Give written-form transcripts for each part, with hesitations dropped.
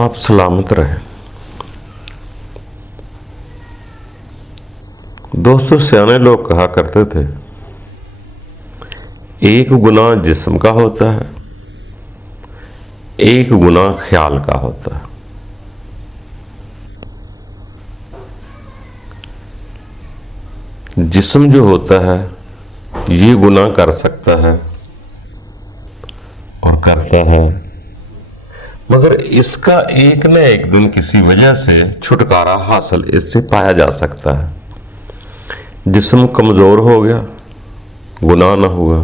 आप सलामत रहें। दोस्तों, सियाने लोग कहा करते थे, एक गुनाह जिस्म का होता है, एक गुनाह ख्याल का होता है। जिस्म जो होता है ये गुनाह कर सकता है और करता है, मगर इसका एक न एक दिन किसी वजह से छुटकारा हासिल इससे पाया जा सकता है। जिस्म कमजोर हो गया, गुनाह ना हुआ।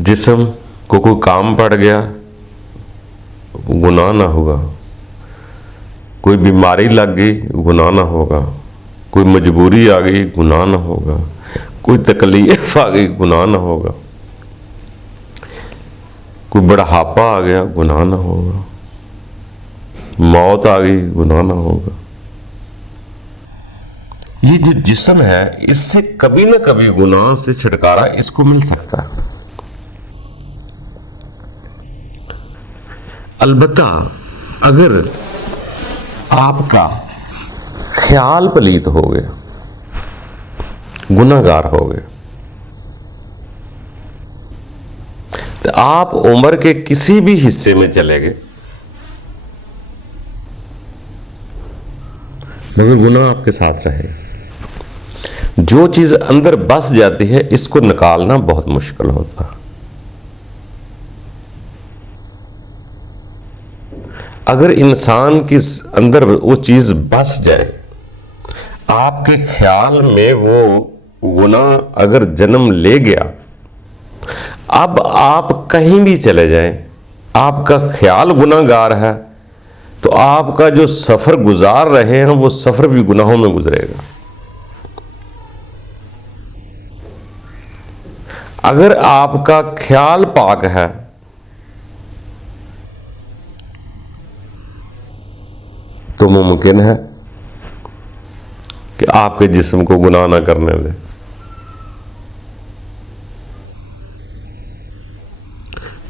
जिस्म को कोई काम पड़ गया, गुनाह ना हुआ। कोई बीमारी लग गई, गुनाह ना होगा। कोई मजबूरी आ गई, गुनाह ना होगा। कोई तकलीफ आ गई, गुनाह ना होगा। कोई बुढ़ापा आ गया, गुनाह ना होगा। मौत आ गई, गुनाह ना होगा। ये जो जिस्म है, इससे कभी ना कभी गुनाह से छुटकारा इसको मिल सकता है। अलबत्ता अगर आपका ख्याल पलीत हो गया, गुनाहगार हो गए, तो आप उम्र के किसी भी हिस्से में चले गए, मगर गुनाह आपके साथ रहेगा। जो चीज अंदर बस जाती है, इसको निकालना बहुत मुश्किल होता है। अगर इंसान के अंदर वो चीज बस जाए, आपके ख्याल में वो गुनाह अगर जन्म ले गया, अब आप कहीं भी चले जाएं, आपका ख्याल गुनाहगार है, तो आपका जो सफर गुजार रहे हैं वो सफर भी गुनाहों में गुजरेगा। अगर आपका ख्याल पाक है, तो मुमकिन है कि आपके जिस्म को गुनाह ना करने दें।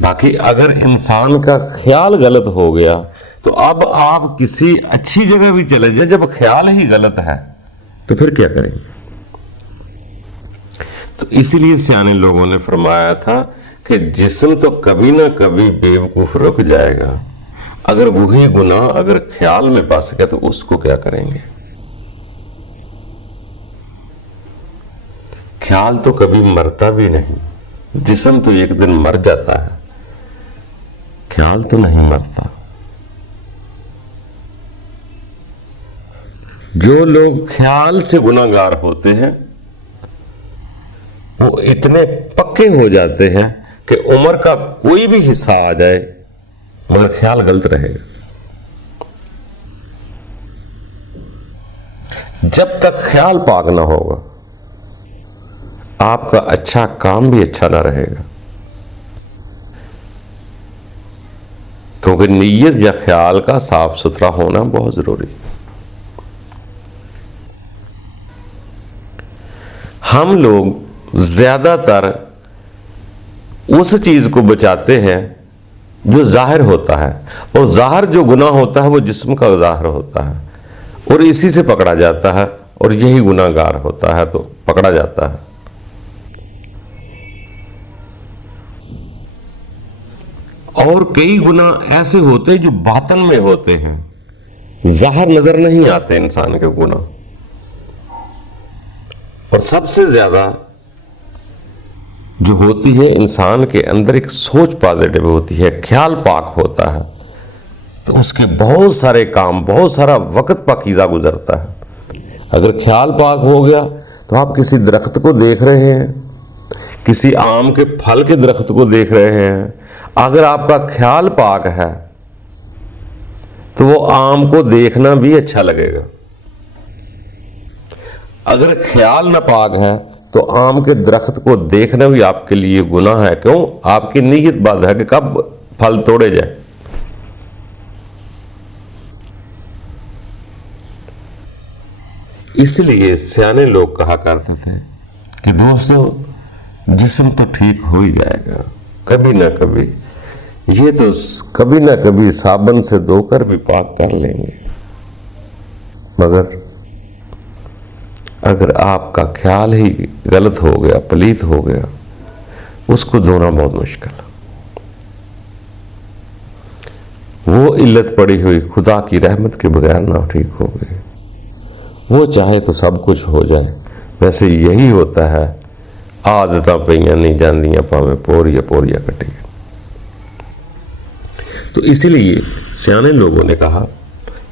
बाकी अगर इंसान का ख्याल गलत हो गया, तो अब आप किसी अच्छी जगह भी चले जाए, जब ख्याल ही गलत है तो फिर क्या करेंगे? तो इसीलिए सियाने लोगों ने फरमाया था कि जिस्म तो कभी ना कभी बेवकूफ रुक जाएगा। अगर वही गुनाह अगर ख्याल में बस गया, तो उसको क्या करेंगे? ख्याल तो कभी मरता भी नहीं। जिस्म तो एक दिन मर जाता है, ख्याल तो नहीं मरता। जो लोग ख्याल से गुनाहगार होते हैं, वो इतने पक्के हो जाते हैं कि उम्र का कोई भी हिस्सा आ जाए, मगर ख्याल गलत रहेगा। जब तक ख्याल पाक ना होगा, आपका अच्छा काम भी अच्छा ना रहेगा। क्योंकि नीयत या ख्याल का साफ सुथरा होना बहुत जरूरी है। हम लोग ज्यादातर उस चीज को बचाते हैं जो जाहिर होता है, और जाहिर जो गुनाह होता है वो जिस्म का जाहिर होता है, और इसी से पकड़ा जाता है, और यही गुनाहगार होता है तो पकड़ा जाता है। और कई गुनाह ऐसे होते हैं जो बातन में होते हैं, जाहिर नजर नहीं आते इंसान के गुनाह। और सबसे ज्यादा जो होती है, इंसान के अंदर एक सोच पॉजिटिव होती है, ख्याल पाक होता है, तो उसके बहुत सारे काम, बहुत सारा वक्त पाकीज़ा गुजरता है। अगर ख्याल पाक हो गया, तो आप किसी दरख्त को देख रहे हैं, किसी आम के फल के दरख्त को देख रहे हैं, अगर आपका ख्याल पाक है तो वो आम को देखना भी अच्छा लगेगा। अगर ख्याल ना पाक है, तो आम के दरख्त को देखना भी आपके लिए गुनाह है। क्यों? आपकी नीयत बद है कि कब फल तोड़े जाए। इसलिए सियाने लोग कहा करते थे कि दोस्तों, जिस्म तो ठीक हो ही जाएगा, कभी ना कभी ये तो कभी ना कभी साबुन से धोकर भी पाक कर लेंगे, मगर अगर आपका ख्याल ही गलत हो गया, पलीत हो गया, उसको धोना बहुत मुश्किल है। वो इल्लत पड़ी हुई खुदा की रहमत के बगैर ना ठीक हो गई। वो चाहे तो सब कुछ हो जाए, वैसे यही होता है, आदतां पईयां नहीं जांदियां भावें पोरिया पोरिया कटी। तो इसीलिए सियाने लोगों ने कहा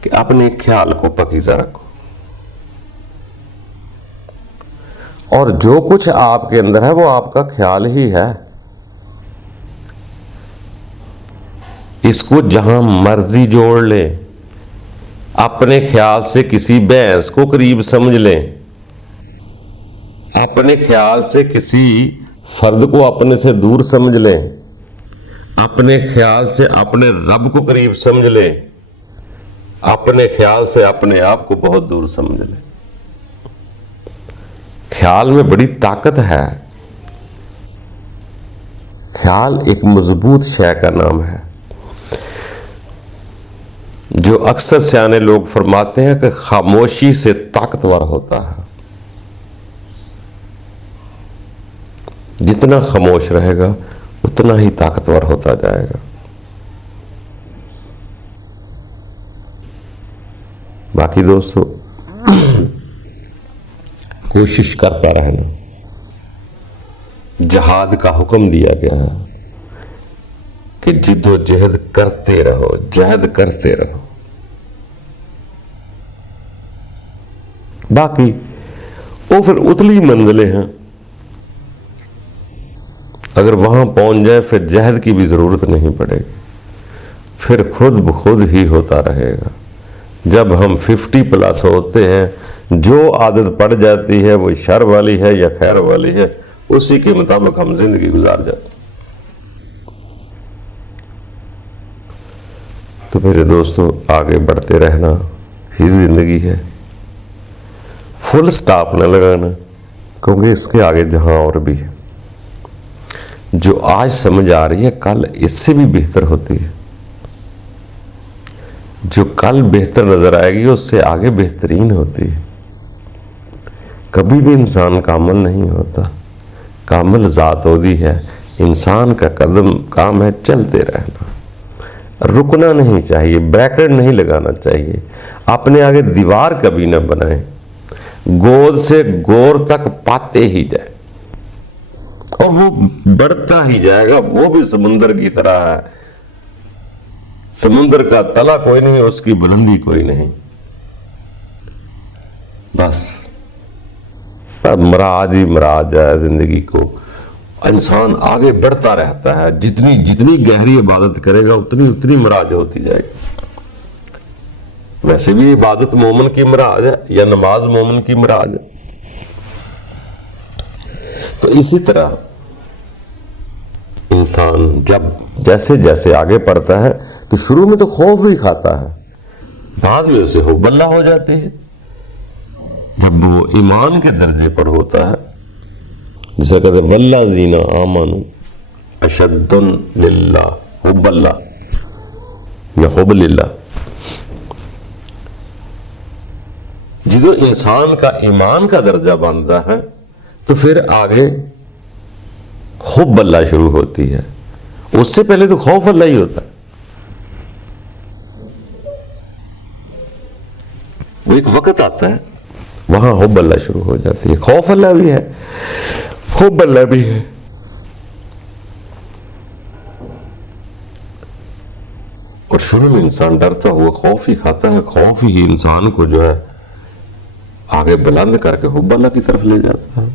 कि अपने ख्याल को पकीज़ा रखो, और जो कुछ आपके अंदर है वो आपका ख्याल ही है। इसको जहां मर्जी जोड़ ले, अपने ख्याल से किसी भैंस को करीब समझ लें, अपने ख्याल से किसी फर्द को अपने से दूर समझ लें, अपने ख्याल से अपने रब को करीब समझ लें, अपने ख्याल से अपने आप को बहुत दूर समझ लें। ख्याल में बड़ी ताकत है। ख्याल एक मजबूत शय का नाम है, जो अक्सर सियाने लोग फरमाते हैं कि खामोशी से ताकतवर होता है। जितना खामोश रहेगा उतना ही ताकतवर होता जाएगा। बाकी दोस्तों, कोशिश करता रहना। जहाद का हुक्म दिया गया है कि जिद्दोजहद करते रहो, जहद करते रहो। बाकी वो फिर उतली मंजिलें हैं, अगर वहां पहुंच जाए फिर जहद की भी जरूरत नहीं पड़ेगी, फिर खुद ब खुद ही होता रहेगा। जब हम 50+ होते हैं, जो आदत पड़ जाती है वो शर वाली है या खैर वाली है, उसी के मुताबिक हम जिंदगी गुजार जाते। तो मेरे दोस्तों, आगे बढ़ते रहना ही जिंदगी है, फुल स्टॉप न लगाना, क्योंकि इसके आगे जहां और भी है। जो आज समझ आ रही है कल इससे भी बेहतर होती है, जो कल बेहतर नजर आएगी उससे आगे बेहतरीन होती है। कभी भी इंसान कामिल नहीं होता, कामिल ज़ात होती है। इंसान का कदम काम है चलते रहना, रुकना नहीं चाहिए, ब्रैकेट नहीं लगाना चाहिए, अपने आगे दीवार कभी न बनाए, गोद से गोर तक पाते ही जाए और वो बढ़ता ही जाएगा। वो भी समुंदर की तरह है, समुंदर का तला कोई नहीं, उसकी बुलंदी कोई नहीं, बस मराज ही मराज है जिंदगी को। इंसान आगे बढ़ता रहता है, जितनी जितनी गहरी इबादत करेगा उतनी उतनी मराज होती जाएगी। वैसे भी इबादत मोमिन की मराज है, या नमाज मोमिन की मराज है। तो इसी तरह इंसान जब जैसे जैसे आगे बढ़ता है तो शुरू में तो खौफ भी खाता है, बाद में उसे हुब्बल्ला हो जाती है। जब वो ईमान के दर्जे पर होता है, जैसे कहते वल्लाज़ीना आमनू अशद्दुन लिल्लाह हुब्बल्ला या हुब्बिल्लाह, जिधर इंसान का ईमान का दर्जा बनता है तो फिर आगे हुब्ब अल्लाह शुरू होती है। उससे पहले तो खौफ अल्लाह ही होता है। वो एक वक्त आता है वहां हुब्ब अल्लाह शुरू हो जाती है। खौफ अल्लाह भी है, हुब्ब अल्लाह भी है। और शुरू में इंसान डरता हुआ खौफ ही खाता है, खौफ ही इंसान को जो है आगे बुलंद करके हुब्ब अल्लाह की तरफ ले जाता है।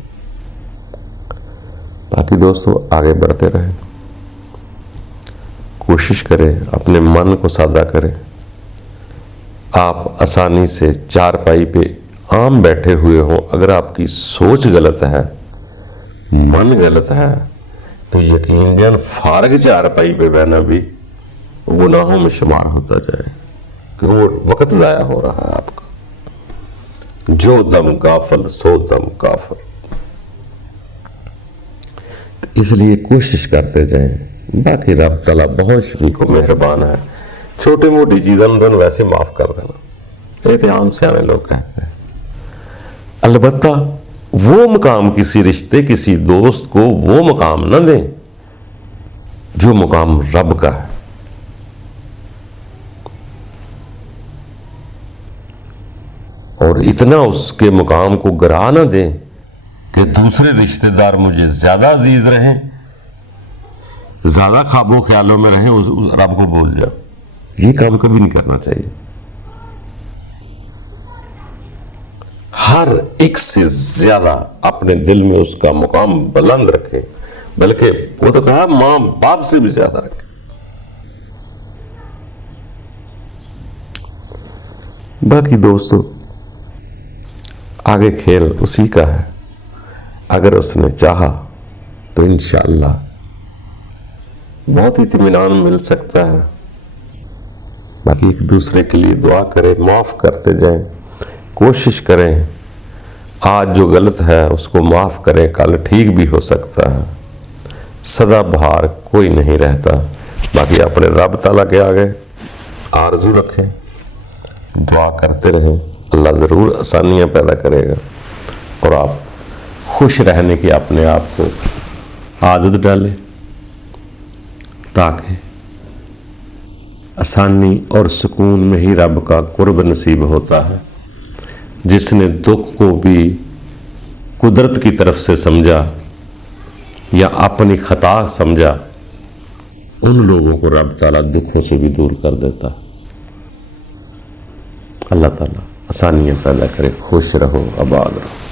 बाकी दोस्तों, आगे बढ़ते रहें, कोशिश करें, अपने मन को सादा करें। आप आसानी से चारपाई पे आम बैठे हुए हों, अगर आपकी सोच गलत है, मन गलत है, तो यकीनन फारग चारपाई पे बहना भी गुनाहों में शुमार होता जाए, कि वो वक्त जाया हो रहा है आपका। जो दम गाफल सो दम काफर। इसलिए कोशिश करते जाएं, बाकी रब तआला बहुत शफीक और मेहरबान है, छोटी मोटी चीज़ों में वैसे माफ कर देना, ये तो आम सियाने लोग कहते हैं। अलबत्ता वो मुकाम किसी रिश्ते, किसी दोस्त को वो मुकाम न दें जो मुकाम रब का है। और इतना उसके मुकाम को गिरा न दें कि दूसरे रिश्तेदार मुझे ज्यादा अजीज रहें, ज्यादा ख्वाबों ख्यालों में रहें, उस रब को भूल जाओ। ये काम कभी नहीं करना चाहिए। हर एक से ज्यादा अपने दिल में उसका मुकाम बुलंद रखे, बल्कि वो तो कहा मां बाप से भी ज्यादा रखे। बाकी दोस्तों आगे खेल उसी का है। अगर उसने चाहा तो इंशाअल्लाह बहुत ही इत्मीनान मिल सकता है। बाकी एक दूसरे के लिए दुआ करें, माफ करते जाएं, कोशिश करें आज जो गलत है उसको माफ करें, कल ठीक भी हो सकता है। सदा बहार कोई नहीं रहता। बाकी अपने रब ताला के आगे आरजू रखें, दुआ करते रहें, अल्लाह ज़रूर आसानियाँ पैदा करेगा और आप खुश रहने की अपने आप को आदत डालें, ताकि आसानी और सुकून में ही रब का कुर्ब नसीब होता है। जिसने दुख को भी कुदरत की तरफ से समझा या अपनी खता समझा, उन लोगों को रब ताला दुखों से भी दूर कर देता। अल्लाह ताला आसानियाँ पैदा करे। खुश रहो, आबाद रहो।